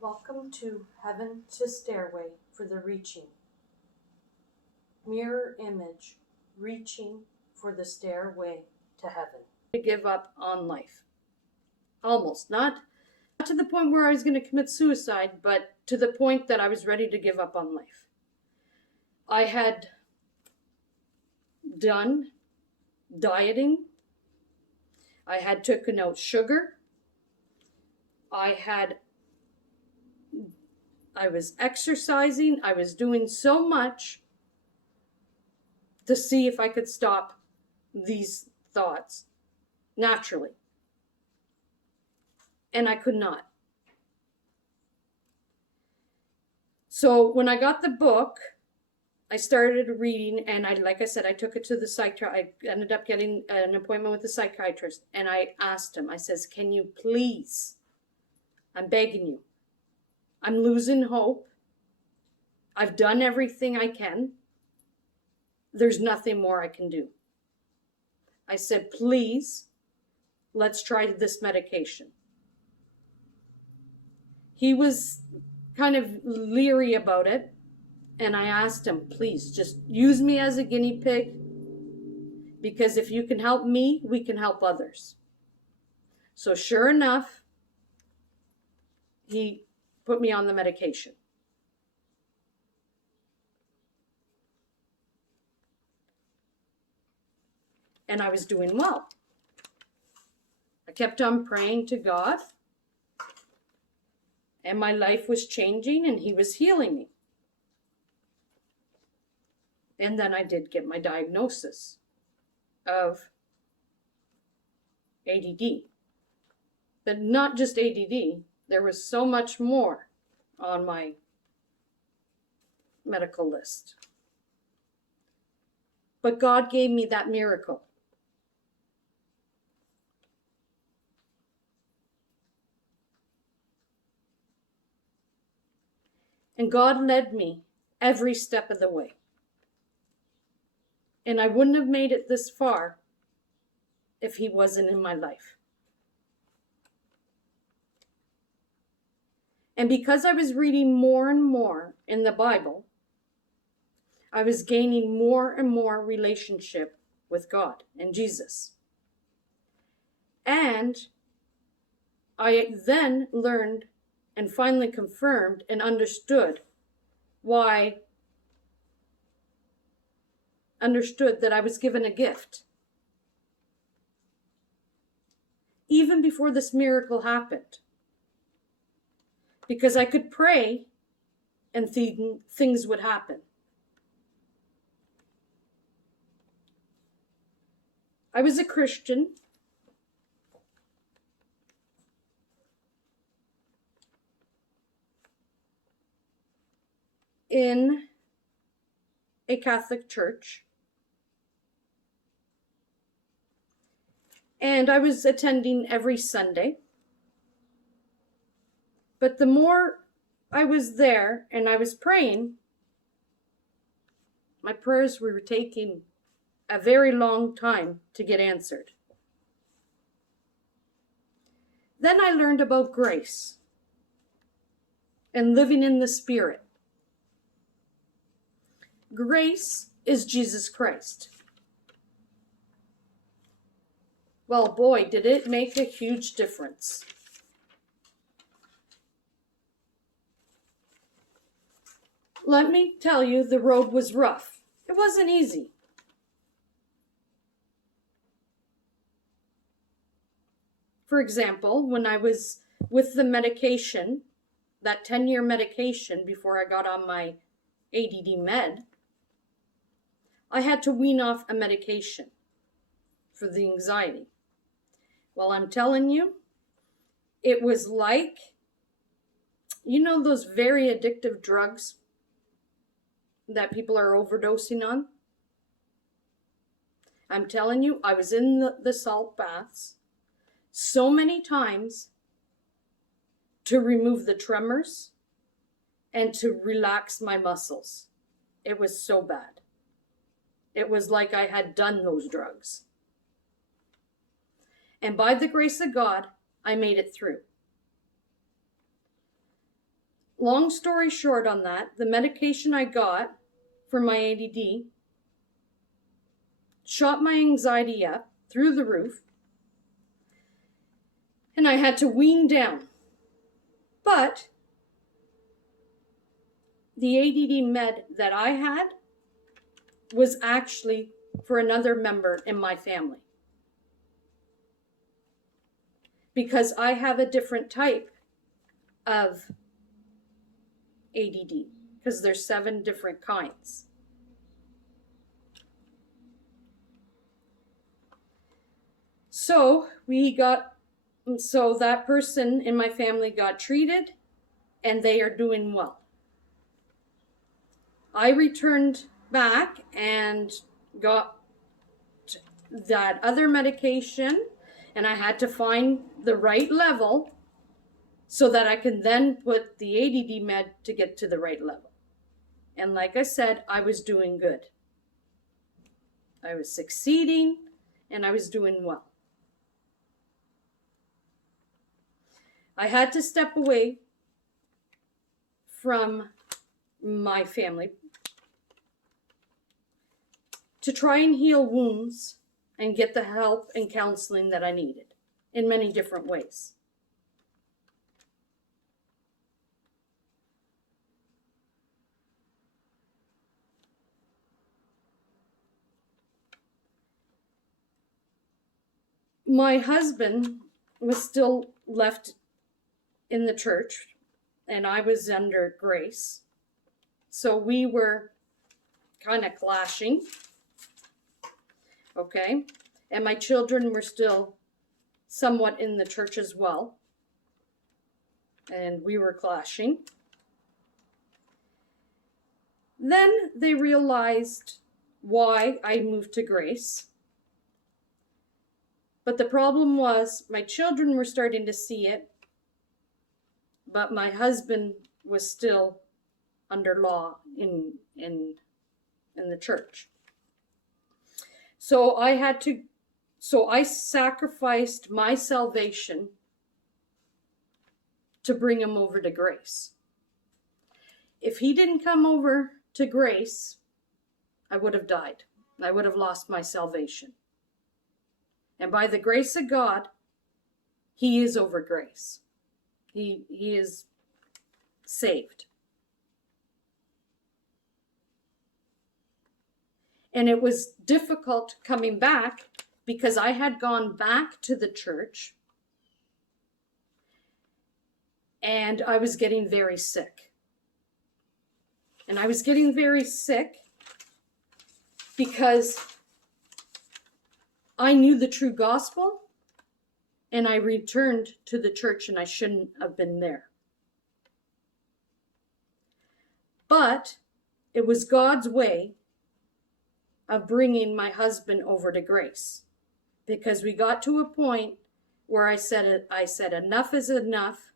Welcome to Heaven to Stairway for the Reaching. Mirror image, reaching for the stairway to heaven. To give up on life. Almost. Not to the point where I was going to commit suicide, but to the point that I was ready to give up on life. I had done dieting. I had taken out sugar. I was exercising. I was doing so much to see if I could stop these thoughts naturally. And I could not. So when I got the book, I started reading, and like I said, I took it to the psychiatrist. I ended up getting an appointment with the psychiatrist, and I asked him, I says, can you please, I'm begging you, I'm losing hope. I've done everything I can. There's nothing more I can do. I said, please, let's try this medication. He was kind of leery about it. And I asked him, please, just use me as a guinea pig. Because if you can help me, we can help others. So sure enough, he put me on the medication. And I was doing well. I kept on praying to God. And my life was changing, and he was healing me. And then I did get my diagnosis of ADD. But not just ADD, there was so much more on my medical list. But God gave me that miracle. And God led me every step of the way. And I wouldn't have made it this far if he wasn't in my life. And because I was reading more and more in the Bible, I was gaining more and more relationship with God and Jesus. And I then learned and finally confirmed and understood that I was given a gift. Even before this miracle happened. Because I could pray and things would happen. I was a Christian. In a Catholic church. And I was attending every Sunday. But the more I was there and I was praying, my prayers were taking a very long time to get answered. Then I learned about grace and living in the Spirit. Grace is Jesus Christ. Well, boy, did it make a huge difference. Let me tell you, the road was rough. It wasn't easy. For example, when I was with the medication, that 10-year medication before I got on my ADD med, I had to wean off a medication for the anxiety. Well, I'm telling you, it was like, you know those very addictive drugs that people are overdosing on? I'm telling you, I was in the salt baths so many times to remove the tremors and to relax my muscles. It was so bad. It was like I had done those drugs. And by the grace of God, I made it through. long story short on that, the medication I got for my ADD shot my anxiety up through the roof, and I had to wean down. But the ADD med that I had was actually for another member in my family, because I have a different type of ADD, because there's 7 different kinds. So that person in my family got treated, and they are doing well. I returned back and got that other medication, and I had to find the right level so that I can then put the ADD med to get to the right level. And like I said, I was doing good. I was succeeding, and I was doing well. I had to step away from my family to try and heal wounds and get the help and counseling that I needed in many different ways. My husband was still left in the church, and I was under grace. So we were kind of clashing. Okay? And my children were still somewhat in the church as well. And we were clashing. Then they realized why I moved to grace. But the problem was my children were starting to see it, but my husband was still under law in the church. So I sacrificed my salvation to bring him over to grace. If he didn't come over to grace, I would have died. I would have lost my salvation. And by the grace of God, he is over grace. He is saved. And it was difficult coming back because I had gone back to the church and I was getting very sick. And I was getting very sick because I knew the true gospel, and I returned to the church, and I shouldn't have been there. But it was God's way of bringing my husband over to grace, because we got to a point where I said enough is enough.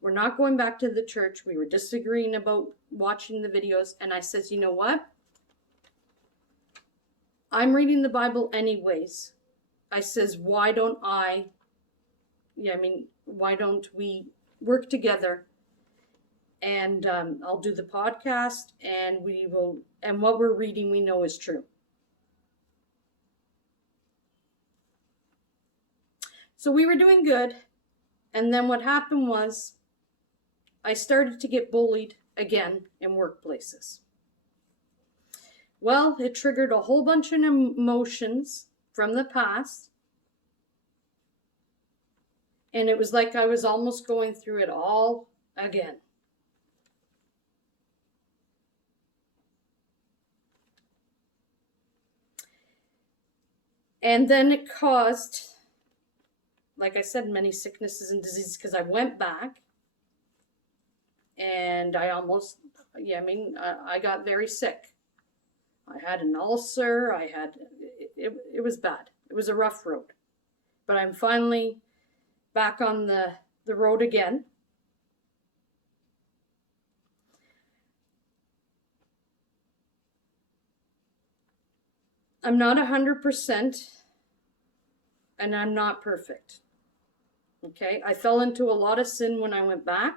We're not going back to the church. We were disagreeing about watching the videos, and I says, you know what? I'm reading the Bible anyways. I says, why don't we work together, and I'll do the podcast, and what we're reading we know is true. So we were doing good, and then what happened was I started to get bullied again in workplaces. Well, it triggered a whole bunch of emotions from the past. And it was like I was almost going through it all again. And then it caused, like I said, many sicknesses and diseases, because I went back and I got very sick. I had an ulcer, it was bad. It was a rough road. But I'm finally back on the road again. I'm not 100%, and I'm not perfect. Okay? I fell into a lot of sin when I went back.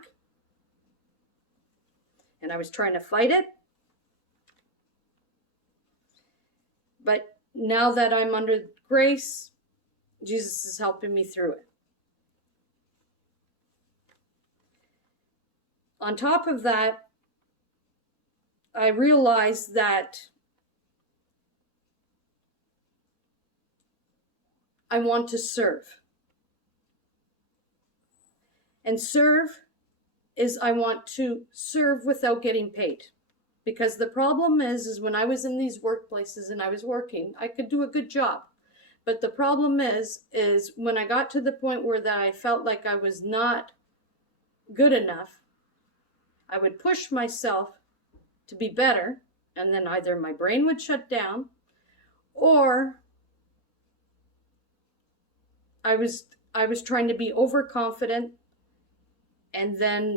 and I was trying to fight it. But now that I'm under grace, Jesus is helping me through it. On top of that, I realized that I want to serve. And serve is I want to serve without getting paid. Because the problem is when I was in these workplaces and I was working, I could do a good job. But the problem is when I got to the point where that I felt like I was not good enough, I would push myself to be better, and then either my brain would shut down, or I was trying to be overconfident, and then